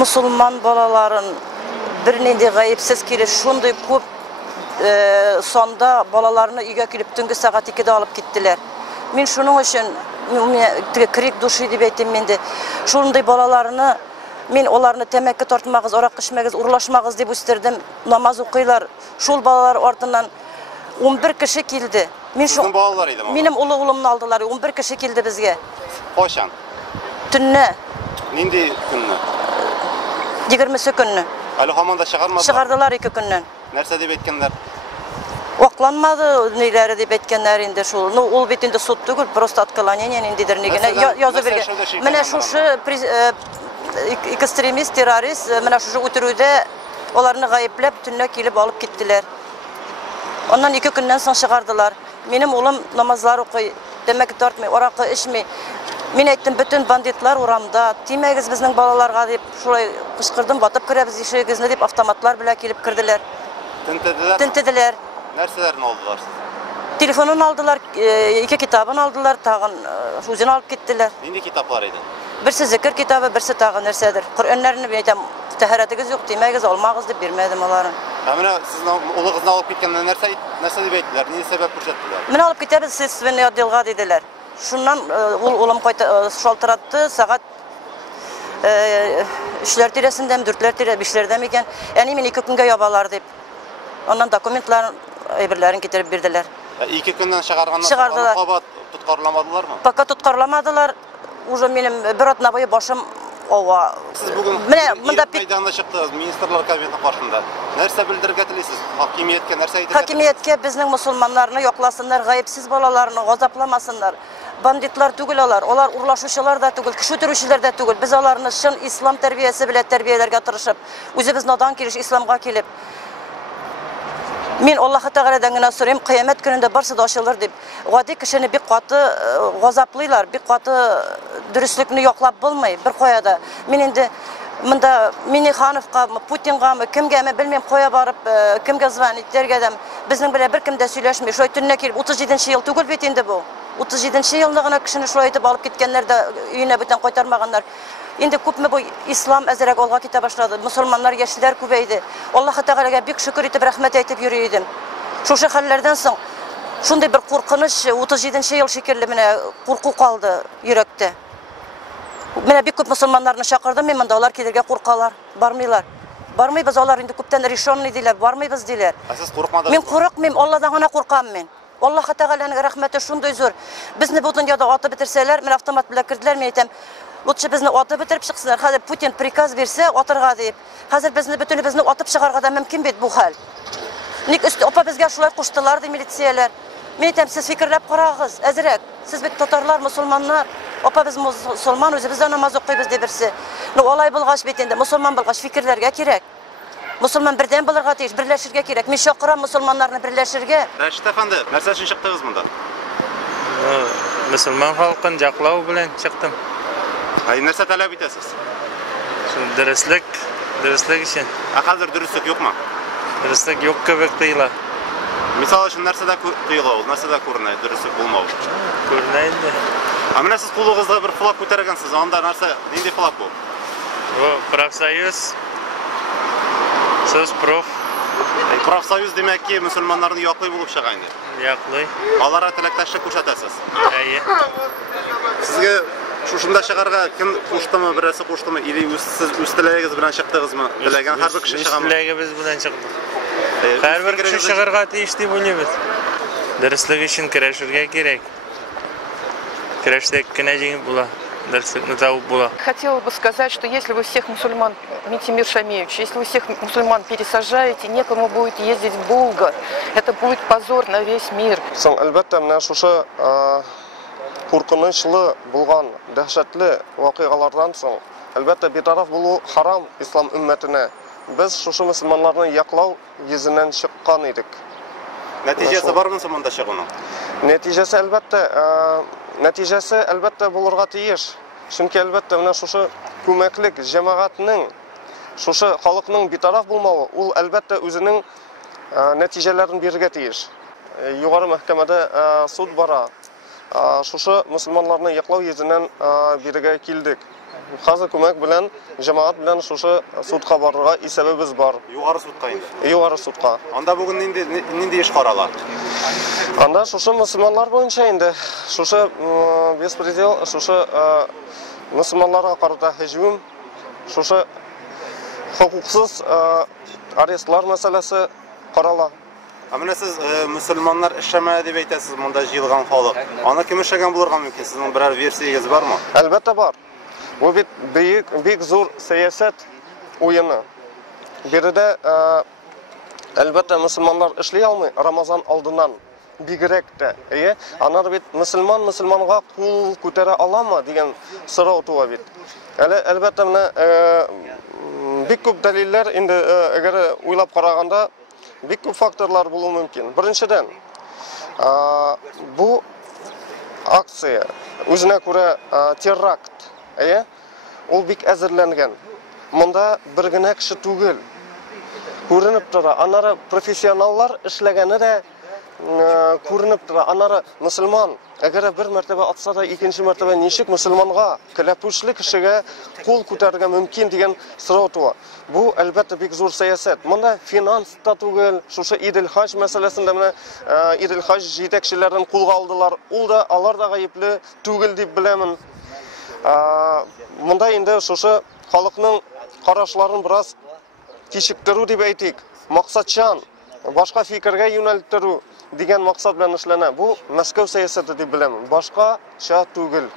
musulman balaların birinde gayipsiz keliş şunday köp sonda balalarını uyga kelip tüngi saat 2'de alıp gittiler. Men şunun için kirik duşu dep aytayım mende. Şunday balalarını men olarını temekki tortmagız, orak içmegіз, urlaşmagız dep üstirdim. Namaz okuylar. Şol balalar ortundan 11 kişi keldi. Men şu benim ulu ulumni aldılar. 11 kişi keldi bizge. Qo'shan. Tünne. Nindi kunni? 20 kunni. Hali hamanda chiqarmadilar. Chiqardilar 2 kundan. Narsa deb aytganlar? Oqlanmadı neylari dep aytganlar endi şu. No ol betinde sud tugul, просто отклонение indidir negene yozib bergan. Mana şu ekstremist, terrorist, mana şu o'tiruvda olarni g'ayiplab tunna kelib olib ketdilar. Ondan 2 kundan so'ng chiqardilar. Menim o'g'lim namozlar o'qiy, demak tortmay, oraqi ichmay. Men aytdim, bütün banditlar uramda, tiymagiz bizning balalarga deb shulay qishqirdim, botib kiramiz eshigingizni deb avtomatlar bilan kelib kirdilar. Tintidilar. Narsalarni oldilar siz? Telefonunu aldılar, 2 kitabını aldılar, tağın o'zini olib ketdilar. Nindi kitaplar edi? Birsi zikr kitabı, birsi tağın narsadir. Qur'onlarni aytam, taharatigiz yo'q, tiymagiz, olmagiz deb bermadim ularni. Mana sizni o'g'lingizni olib ketganda narsa deb aytdilar, ne sabab ko'rsatdilar? Meni olib ketamiz, следственный отделga dedilar. Şundan o'g'lim qayta shaltiratdi, saat ishlar tirasinden, 4'ler tira, 5'lerden ekan. Yani men 2 kunga yobalar deb. Ondan dokumentlar ayberlerini getirip berdiler. 2 kundan chiqargandan so'ng tutqarlamadılar mı? Paka tutqarlamadılar. Уже benim bir atna boyu başım ova. Siz bugün maydanda chiqdingiz, ministrlar kabineti qarşısında. Narsa bildirga tilisiz? Hokimiyetga narsa aytasiz? Hokimiyetga bizning musulmonlarni yo'qlasinlar, g'ayibsiz bolalarni g'azaplamasınlar. Banditlar tugulalar, ular urlaşuşçular da tugul, kishi o'tiruvchilar da tugul. Biz ularni shin islom tarbiyasi bilan tarbiyalarga tirishib, o'zimiz nodon kelish islomga kelib. Men Alloh Taoladan gina so'rayman, qiyomat kunida barcha ochilur deb. G'odiy kishini bir qoti g'azaplaylar, bir qoti durustlikni yo'qlab bo'lmay, bir qo'yada. Men endi bunda Minixanovga, Putingami, kimgami bilmayman, qo'ya borib, kimga zvonit tergadam, bizning bilan bir kimda söylashmay, shu tunna kelib 37-yil tugul bet endi bu. 37-yilligina kishini shu aytib olib ketganlar da uyina butun qaytarmaganlar. Endi ko'pmi bu islom azrak olg'a keta boshladi. Musulmonlar yoshlar ko'paydi. Alloh taolaga bek shukr etib rahmat aytib yuraydim. Shu shaharlardan so'ng shunday bir qo'rqinish 37-yil shekilli meni qo'rquv qoldi yurakda. Meni bek ko'p musulmonlarni chaqirdim, men menda ular kelirga qo'rqalar, bormaylar. Bormaymiz, ular endi ko'pdan rishonni deylar, bormaymiz deylar. Siz qo'rqmadingiz? Men qo'rqmayman, Allohdan gina qo'rqaman men. Alloh taolaning rahmati shunday zo'r. Bizni bu dunyoda otib bitirsalar, men avtomat bilan kirdilar, men aytam, lutcha bizni otib bitirib chiqsinlar. Hozir Putin prikaz bersa, otirga deb. Hozir bizni otib chiqarganda mumkin bet bu hal. Nik üstü opa bizga shulay qo'shdilar deb militsiyalar. Men aytam, siz fikrlab qarag'iz, azrak. Siz bit tatarlar, musulmonlar, opa biz musulmon, o'zimizda namoz o'qiymiz deb birsi. No olay bo'lg'ash bet endi musulmon bo'lg'ash fikrlarga kerak. Musulmon birden bo'lirga tegish, birlashirga kerak. Men shoqiram musulmonlarni birlashirga. Rashid afandi, narsa uchun chiqdingiz bundan? Musulmon xalqini jaqlov bilan chiqdim. Ay narsa talab etasiz? Shu durustlik uchun. Hozir durustlik yo'qmi? Durustlik yo'q kebek deylar. Misol uchun narsada tuyuladi, narsada ko'rinadi, durustlik bo'lmaydi. Ko'rinadi. Ammo siz qo'lingizda bir flаг ko'targansiz, onda narsa nima flаг bu? Bu Profsoyuz. Siz Profsoyuz demakki musulmonlarni yo'qlay bo'lib chiqadi. Yo'qlay. Ularga tilakdoshlik ko'rsatasiz. Ayy. Sizga shunda shaharga kim qo'shdimi, birasi qo'shdimi, siz o'z tilagingiz bilan chiqdingizmi? Tilagan har bir kishi chiqadimi? Tilagimiz bilan chiqdik. Har bir kishi shaharga tegishli bo'lyapmiz. Durustlik uchun kurashishga kerak. Kurashda jeng bo'la. Хотела бы сказать, что если вы всех мусульман, Митимир Шамиевич, если вы всех мусульман пересажаете, некому будет ездить в Булгар. Это будет позор на весь мир. Albatta, mana o'sha qo'rqinchli bo'lgan dahshatli voqealardan so'ng albatta betaraf bo'lu harom islom ummatini. Biz shu musulmonlarni yoqlov yuzidan chiqqan edik. Natijasi bormi musulmonda chiquni? Natijasi albatta bo'lirga tegish. Chunki albatta mana shu ko'maklik jamoatning, shu xalqning betaraf bo'lmovi, u albatta o'zining natijalarini berishga tegish. Yuqori mahkamada sud bora. Shu musulmonlarni yoqlov yuzidan biriga keldik. хәзер күмәк белән, җәмәгать белән шушы судка барырга исәбебез бар. Югары судка инде. Югары судка. Анда бүген нинди эш карала? Анда шушы мөселманнар буенча инде, шушы беспредел, шушы мөселманнарга карата һөҗүм, шушы хукуксыз арестлар мәсьәләсе карала. Менә сез мөселманнар эшләмәде дип әйтәсез, монда җыелган халык. Аны кем эшләгән булырга мөмкин? Сезнең берәр версиягез бармы? Әлбәттә бар. Бу бит бик зур сәясәт уены. Биредә әлбәттә мөселманнар эшли алмый Рамазан алдыннан бигрәк тә. Аннары бит мөселманга кул күтәрә аламы дигән сорау туа бит. Әлбәттә менә бик күп дәлилләр инде әгәр уйлап караганда бик күп факторлар булуы мөмкин. Беренчедән, бу акция үзенә күрә теракт, ул бик әзерләнгән. Монда бер генә кеше түгел. Күренеп тора, аннары профессионаллар эшләгәне дә күренеп тора. Аннары мөселман, әгәр бер мәртәбә атса да икенче мәртәбә ничек мөселманга, кәләпүшле кешегә кул күтәрергә мөмкин дигән сорау туа. Бу әлбәттә бик зур сәясәт. Монда финанс та түгел, шушы Идел-Хаҗ мәсьәләсендә менә Идел-Хаҗ җитәкчеләрен кулга алдылар. Ул да алар да гаепле түгел дип беләмен. Монда инде шушы халыкның карашларын бераз кичектерү дип әйтик. Максатчан, башка фикергә юнәлтерү дигән максат белән эшләнә. Бу Мәскәү сәясәте дип беләмен. Башкача түгел.